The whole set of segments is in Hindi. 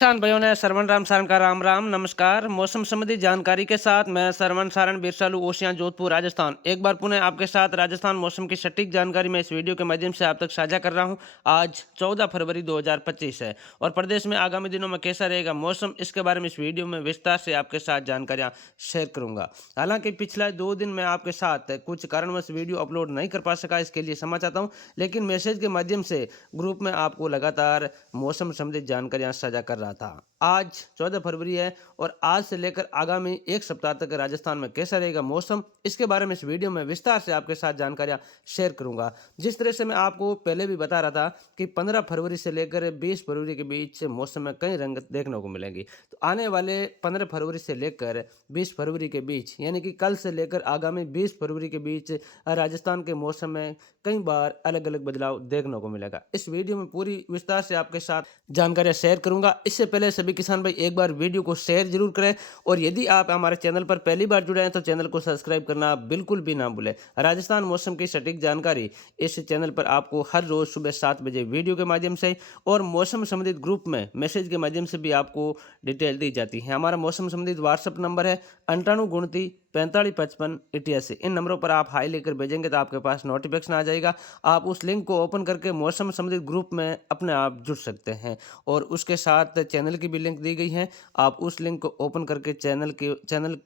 किसान भाइयों ने सरवण राम सारण का राम राम नमस्कार। मौसम संबंधी जानकारी के साथ मैं सरवण सारण बिरसालू ओशियां जोधपुर राजस्थान एक बार पुनः आपके साथ राजस्थान मौसम की सटीक जानकारी मैं इस वीडियो के माध्यम से आप तक साझा कर रहा हूं। आज 14 फरवरी 2025 है और प्रदेश में आगामी दिनों में कैसा रहेगा मौसम, इसके बारे में इस वीडियो में विस्तार से आपके साथ जानकारियां शेयर करूंगा। हालांकि पिछले 2 दिन मैं आपके साथ कुछ कारणवश वीडियो अपलोड नहीं कर पा सका, इसके लिए क्षमा चाहता हूँ, लेकिन मैसेज के माध्यम से ग्रुप में आपको लगातार मौसम संबंधित जानकारियां साझा कर रहा था। आज 14 फरवरी है और आज से लेकर आगामी एक सप्ताह तक राजस्थान में कैसा रहेगा मौसम, इसके बारे में इस वीडियो में विस्तार से आपके साथ जानकारियां शेयर करूंगा। जिस तरह से मैं आपको पहले भी बता रहा था कि 15 फरवरी से लेकर 20 फरवरी के बीच मौसम में कई रंग देखने को मिलेंगी, तो आने वाले 15 फरवरी से लेकर 20 फरवरी के बीच, यानी कि कल से लेकर आगामी 20 फरवरी के बीच राजस्थान के मौसम में कई बार अलग अलग बदलाव देखने को मिलेगा। इस वीडियो में पूरी विस्तार से आपके साथ जानकारियां शेयर करूंगा। इससे पहले सभी किसान भाई एक बार वीडियो को शेयर जरूर करें और यदि आप हमारे चैनल पर पहली बार जुड़े हैं तो चैनल को सब्सक्राइब करना बिल्कुल भी ना भूलें। राजस्थान मौसम की सटीक जानकारी इस चैनल पर आपको हर रोज सुबह 7 बजे वीडियो के माध्यम से और मौसम संबंधित ग्रुप में मैसेज के माध्यम से भी आपको डिटेल दी जाती है। हमारा मौसम संबंधित व्हाट्सअप नंबर है 98 29 45 55 88। इन नंबरों पर आप हाई लेकर भेजेंगे तो आपके पास नोटिफिकेशन आ जाएगा। आप उस लिंक को ओपन करके मौसम संबंधित ग्रुप में अपने आप जुड़ सकते हैं और उसके साथ चैनल की भी लिंक दी गई है। आप उस लिंक को ओपन करके चैनल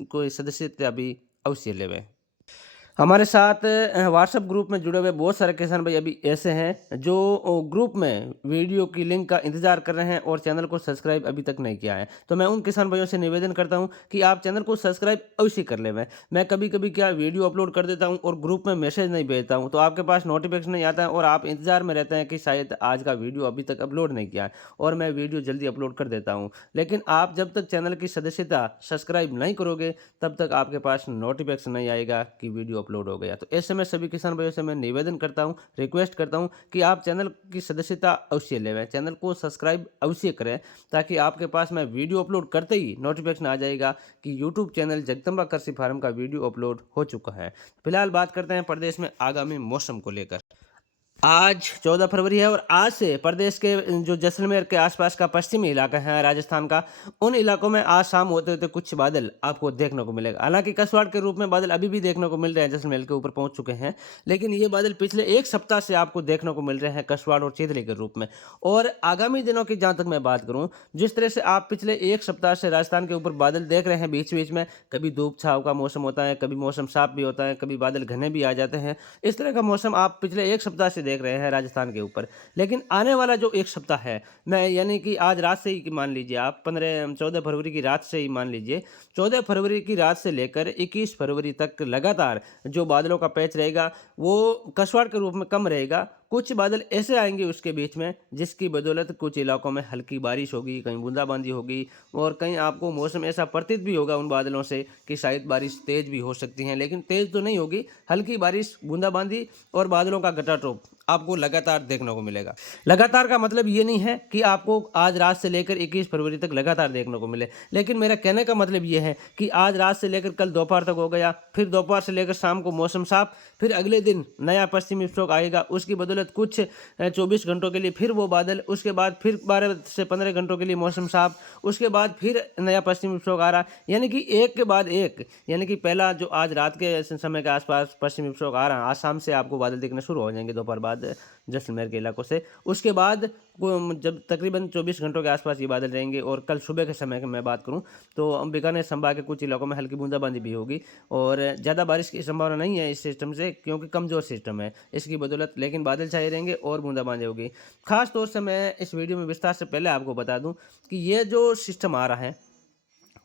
को सदस्यता भी अवश्य लेवें। हमारे साथ व्हाट्सएप ग्रुप में जुड़े हुए बहुत सारे किसान भाई अभी ऐसे हैं जो ग्रुप में वीडियो की लिंक का इंतजार कर रहे हैं और चैनल को सब्सक्राइब अभी तक नहीं किया है। तो मैं उन किसान भाइयों से निवेदन करता हूं कि आप चैनल को सब्सक्राइब अवश्य कर लें। मैं कभी कभी क्या वीडियो अपलोड कर देता हूं और ग्रुप में मैसेज नहीं भेजता हूं, तो आपके पास नोटिफिकेशन नहीं आता है और आप इंतजार में रहते हैं कि शायद आज का वीडियो अभी तक अपलोड नहीं किया है, और मैं वीडियो जल्दी अपलोड कर देता हूँ। लेकिन आप जब तक चैनल की सदस्यता सब्सक्राइब नहीं करोगे तब तक आपके पास नोटिफिकेशन नहीं आएगा कि वीडियो अपलोड हो गया। तो ऐसे में सभी किसान भाइयों से मैं निवेदन करता हूं, रिक्वेस्ट करता हूं कि आप चैनल की सदस्यता अवश्य लेवें, चैनल को सब्सक्राइब अवश्य करें, ताकि आपके पास मैं वीडियो अपलोड करते ही नोटिफिकेशन आ जाएगा कि यूट्यूब चैनल जगदम्बा कृषि फार्म का वीडियो अपलोड हो चुका है। फिलहाल बात करते हैं प्रदेश में आगामी मौसम को लेकर। आज 14 फरवरी है और आज से प्रदेश के जो जैसलमेर के आसपास का पश्चिमी इलाका है राजस्थान का, उन इलाकों में आज शाम होते होते कुछ बादल आपको देखने को मिलेगा। हालांकि कसवाड़ के रूप में बादल अभी भी देखने को मिल रहे हैं, जैसलमेर के ऊपर पहुंच चुके हैं, लेकिन ये बादल पिछले एक सप्ताह से आपको देखने को मिल रहे हैं कसवाड़ और चितली के रूप में। और आगामी दिनों की जहां तक मैं बात करूं, जिस तरह से आप पिछले एक सप्ताह से राजस्थान के ऊपर बादल देख रहे हैं, बीच बीच में कभी धूप छाव का मौसम होता है, कभी मौसम साफ भी होता है, कभी बादल घने भी आ जाते हैं। इस तरह का मौसम आप पिछले एक सप्ताह से देख रहे हैं राजस्थान के ऊपर। लेकिन आने वाला जो एक सप्ताह है, मैं यानी कि आज रात से ही मान लीजिए, आप 14 फरवरी की रात से ही मान लीजिए, 14 फरवरी की रात से लेकर 21 फरवरी तक लगातार जो बादलों का पैच रहेगा वो कसवाड़ के रूप में कम रहेगा। कुछ बादल ऐसे आएंगे उसके बीच में जिसकी बदौलत कुछ इलाकों में हल्की बारिश होगी, कहीं बूंदाबांदी होगी और कहीं आपको मौसम ऐसा प्रतीत भी होगा उन बादलों से कि शायद बारिश तेज भी हो सकती है, लेकिन तेज तो नहीं होगी, हल्की बारिश, बूंदाबांदी और बादलों का गटाटोप आपको लगातार देखने को मिलेगा। लगातार का मतलब ये नहीं है कि आपको आज रात से लेकर 21 फरवरी तक लगातार देखने को मिले, लेकिन मेरा कहने का मतलब ये है कि आज रात से लेकर कल दोपहर तक हो गया, फिर दोपहर से लेकर शाम को मौसम साफ, फिर अगले दिन नया पश्चिमी विक्षोभ आएगा, उसकी बदौलत कुछ 24 घंटों के लिए फिर वो बादल, उसके बाद फिर 12 से 15 घंटों के लिए मौसम साफ, उसके बाद फिर नया पश्चिमी विक्षोभ आ रहा, यानी कि एक के बाद एक, यानी कि पहला जो आज रात के समय के आसपास पश्चिमी विक्षोभ आ रहा है, आज शाम से आपको बादल दिखने शुरू हो जाएंगे दोपहर बाद जैसलमेर के इलाकों से। उसके बाद जब तकरीबन 24 घंटों के आसपास ये बादल रहेंगे और कल सुबह के समय की मैं बात करूं तो बीकानेर संभाग के कुछ इलाकों में हल्की बूंदाबांदी भी होगी और ज़्यादा बारिश की संभावना नहीं है इस सिस्टम से, क्योंकि कमज़ोर सिस्टम है इसकी बदौलत, लेकिन बादल छाए रहेंगे और बूंदाबांदी होगी। खास तौर से मैं इस वीडियो में विस्तार से पहले आपको बता दूं कि ये जो सिस्टम आ रहा है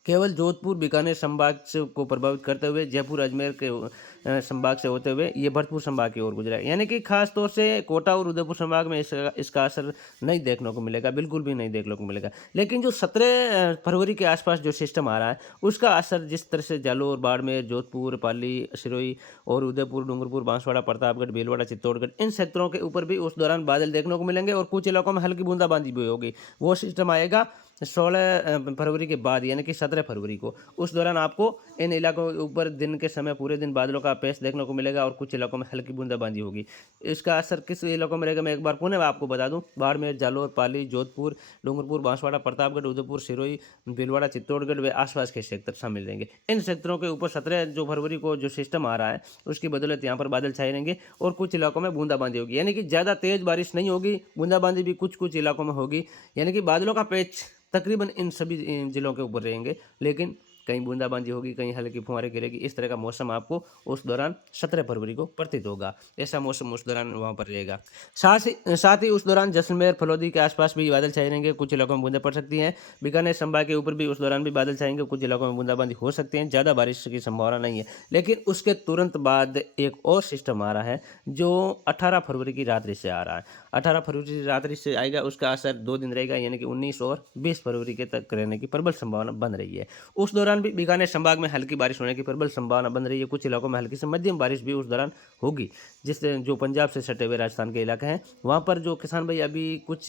केवल जोधपुर बीकानेर संभाग से को प्रभावित करते हुए जयपुर अजमेर के संभाग से होते हुए ये भरतपुर संभाग की ओर गुजरा है, यानी कि खास तौर से कोटा और उदयपुर संभाग में इसका असर नहीं देखने को मिलेगा, बिल्कुल भी नहीं देखने को मिलेगा। लेकिन जो 17 फरवरी के आसपास जो सिस्टम आ रहा है उसका असर जिस तरह से जालोर, बाड़मेर, जोधपुर, पाली, सिरोही और उदयपुर, डूंगरपुर, बांसवाड़ा, प्रतापगढ़, भीलवाड़ा, चित्तौड़गढ़, इन क्षेत्रों के ऊपर भी उस दौरान बादल देखने को मिलेंगे और कुछ इलाकों में हल्की बूंदाबांदी भी होगी। वो सिस्टम आएगा 16 फरवरी के बाद यानी कि 17 फरवरी को, उस दौरान आपको इन इलाकों के ऊपर दिन के समय पूरे दिन बादलों का पेश देखने को मिलेगा और कुछ इलाकों में हल्की बूंदाबांदी होगी। इसका असर किस इलाकों में रहेगा, मैं एक बार पुनः आपको बता दूं। बाड़मेर, जालौर, पाली, जोधपुर, डूंगरपुर, बांसवाड़ा, प्रतापगढ़, उदयपुर, सिरोही, भीलवाड़ा, चित्तौड़गढ़ व आसपास के सेक्टर शामिल रहेंगे। इन सेक्टरों के ऊपर 17 जो फरवरी को जो सिस्टम आ रहा है उसकी बदौलत यहाँ पर बादल छाए रहेंगे और कुछ इलाकों में बूंदाबांदी होगी, यानी कि ज़्यादा तेज बारिश नहीं होगी, बूंदाबांदी भी कुछ कुछ इलाकों में होगी। यानी कि बादलों का पैच तकरीबन इन सभी जिलों के ऊपर रहेंगे, लेकिन कहीं बूंदाबांदी होगी, कहीं हल्की फुहारें गिरेगी। इस तरह का मौसम आपको उस दौरान 17 फरवरी को प्रतीत होगा। ऐसा मौसम उस दौरान वहाँ पर रहेगा। साथ ही उस दौरान जैसलमेर, फलौदी के आसपास भी बादल छाए रहेंगे, कुछ इलाकों में बूंदें पड़ सकती हैं। बीकानेर संभाग के ऊपर भी उस दौरान भी बादल छाएंगे, कुछ इलाकों में बूंदाबांदी हो सकती है। ज़्यादा बारिश की संभावना नहीं है। लेकिन उसके तुरंत बाद एक और सिस्टम आ रहा है जो 18 फरवरी की रात्रि से आ रहा है। 18 फरवरी की रात्रि से आएगा, उसका असर 2 दिन रहेगा, यानी कि 19 और 20 फरवरी के तक रहने की प्रबल संभावना बन रही है। उस दौरान भी बीकानेर संभाग में हल्की बारिश होने की प्रबल संभावना बन रही है। कुछ इलाकों में हल्की से मध्यम बारिश भी उस दौरान होगी। जिससे जो पंजाब से सटे हुए राजस्थान के इलाके हैं वहाँ पर जो किसान भाई अभी कुछ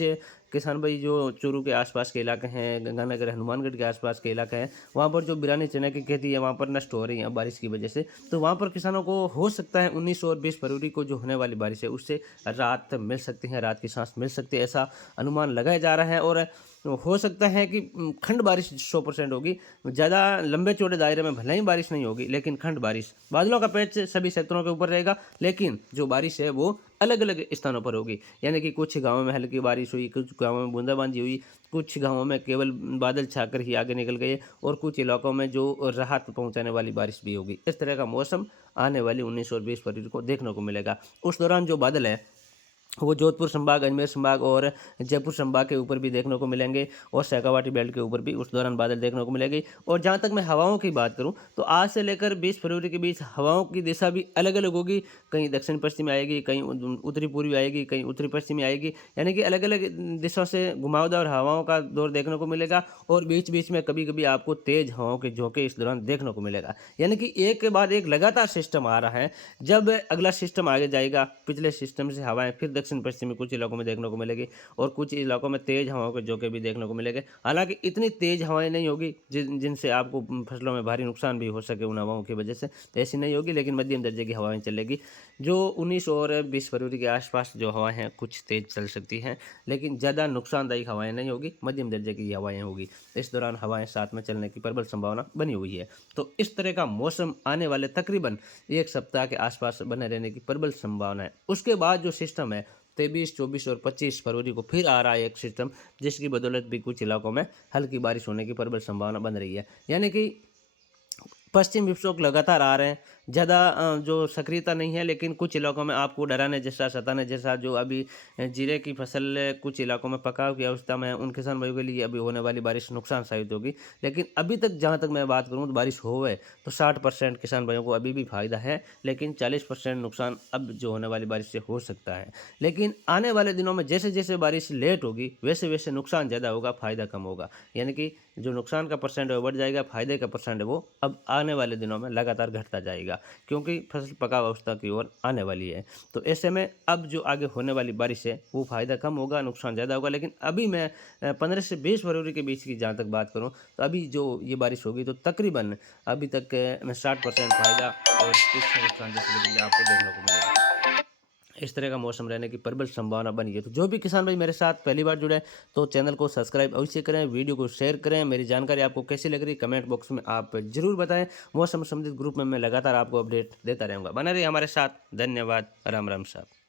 किसान भाई जो चूरू के आसपास के इलाके हैं, गंगानगर, हनुमानगढ़ के आसपास के इलाके हैं, वहाँ पर जो बिरानी चने की खेती है वहाँ पर नष्ट हो रही है बारिश की वजह से। तो वहाँ पर किसानों को हो सकता है 19 और 20 फरवरी को जो होने वाली बारिश है उससे राहत मिल सकती है, रात की सांस मिल सकती है, ऐसा अनुमान लगाया जा रहा है। और हो सकता है कि खंड बारिश 100% होगी। ज़्यादा लंबे चौड़े दायरे में भले ही बारिश नहीं होगी, लेकिन खंड बारिश, बादलों का पैच सभी सेक्टरों के ऊपर रहेगा, लेकिन जो बारिश है वो अलग अलग स्थानों पर होगी। यानी कि कुछ गांवों में हल्की बारिश हुई, कुछ गांवों में बूंदाबांदी हुई, कुछ गांवों में केवल बादल छाकर ही आगे निकल गए और कुछ इलाकों में जो राहत पहुंचाने वाली बारिश भी होगी। इस तरह का मौसम आने वाली 19 और 20 फरवरी को देखने को मिलेगा। उस दौरान जो बादल है वो जोधपुर संभाग, अजमेर संभाग और जयपुर संभाग के ऊपर भी देखने को मिलेंगे और शेखावाटी बेल्ट के ऊपर भी उस दौरान बादल देखने को मिलेंगे। और जहाँ तक मैं हवाओं की बात करूँ तो आज से लेकर 20 फरवरी के बीच हवाओं की दिशा भी अलग अलग होगी। कहीं दक्षिण पश्चिमी आएगी, कहीं उत्तरी पूर्वी आएगी, कहीं उत्तरी पश्चिमी आएगी, यानी कि अलग अलग दिशाओं से घुमावदार हवाओं का दौर देखने को मिलेगा। और बीच बीच में कभी कभी आपको तेज हवाओं के झोंके इस दौरान देखने को मिलेगा। यानी कि एक के बाद एक लगातार सिस्टम आ रहा है। जब अगला सिस्टम आगे जाएगा, पिछले सिस्टम से हवाएं फिर दक्षिण पश्चिमी कुछ इलाकों में देखने को मिलेगी और कुछ इलाकों में तेज हवाओं के झोंके भी देखने को मिलेंगे। हालांकि इतनी तेज हवाएं नहीं होगी जिनसे आपको फसलों में भारी नुकसान भी हो सके उन हवाओं की वजह से, ऐसी नहीं होगी, लेकिन मध्यम दर्जे की हवाएं चलेगी। जो 19 और 20 फरवरी के आसपास जो हवाएं हैं कुछ तेज चल सकती हैं, लेकिन ज़्यादा नुकसानदायक हवाएं नहीं होगी, मध्यम दर्जे की हवाएं होगी। इस दौरान हवाएं साथ में चलने की प्रबल संभावना बनी हुई है। तो इस तरह का मौसम आने वाले तकरीबन एक सप्ताह के आसपास बने रहने की प्रबल संभावना है। उसके बाद जो सिस्टम है 23, 24 और 25 फरवरी को फिर आ रहा है एक सिस्टम, जिसकी बदौलत भी कुछ इलाकों में हल्की बारिश होने की प्रबल संभावना बन रही है। यानी कि पश्चिम विक्षोभ लगातार आ रहे हैं, ज़्यादा जो सक्रियता नहीं है, लेकिन कुछ इलाकों में आपको डराने जैसा, सताने जैसा, जो अभी जीरे की फसल कुछ इलाकों में पकाव की अवस्था में है उन किसान भाइयों के लिए अभी होने वाली बारिश नुकसान साबित होगी। लेकिन अभी तक जहाँ तक मैं बात करूँ तो बारिश होवे तो 60% किसान भाइयों को अभी भी फायदा है, लेकिन 40% नुकसान अब जो होने वाली बारिश से हो सकता है। लेकिन आने वाले दिनों में जैसे जैसे बारिश लेट होगी वैसे वैसे नुकसान ज़्यादा होगा, फायदा कम होगा। यानी कि जो नुकसान का परसेंट है वो बढ़ जाएगा, फायदे का परसेंट है वो अब आने वाले दिनों में लगातार घटता जाएगा, क्योंकि फसल पकाव अवस्था की ओर आने वाली है। तो ऐसे में अब जो आगे होने वाली बारिश है वो फायदा कम होगा, नुकसान ज़्यादा होगा। लेकिन अभी मैं 15 से 20 फरवरी के बीच की जहाँ तक बात करूँ तो अभी जो ये बारिश होगी तो तकरीबन अभी तक 60% फायदा और कुछ नुकसान जैसे नतीजा आपको देखने को मिलेगा। इस तरह का मौसम रहने की प्रबल संभावना बनी है। तो जो भी किसान भाई मेरे साथ पहली बार जुड़े तो चैनल को सब्सक्राइब अवश्य करें, वीडियो को शेयर करें। मेरी जानकारी आपको कैसी लग रही कमेंट बॉक्स में आप जरूर बताएं। मौसम संबंधित ग्रुप में मैं लगातार आपको अपडेट देता रहूँगा। बने रहिए हमारे साथ। धन्यवाद। राम राम साहब।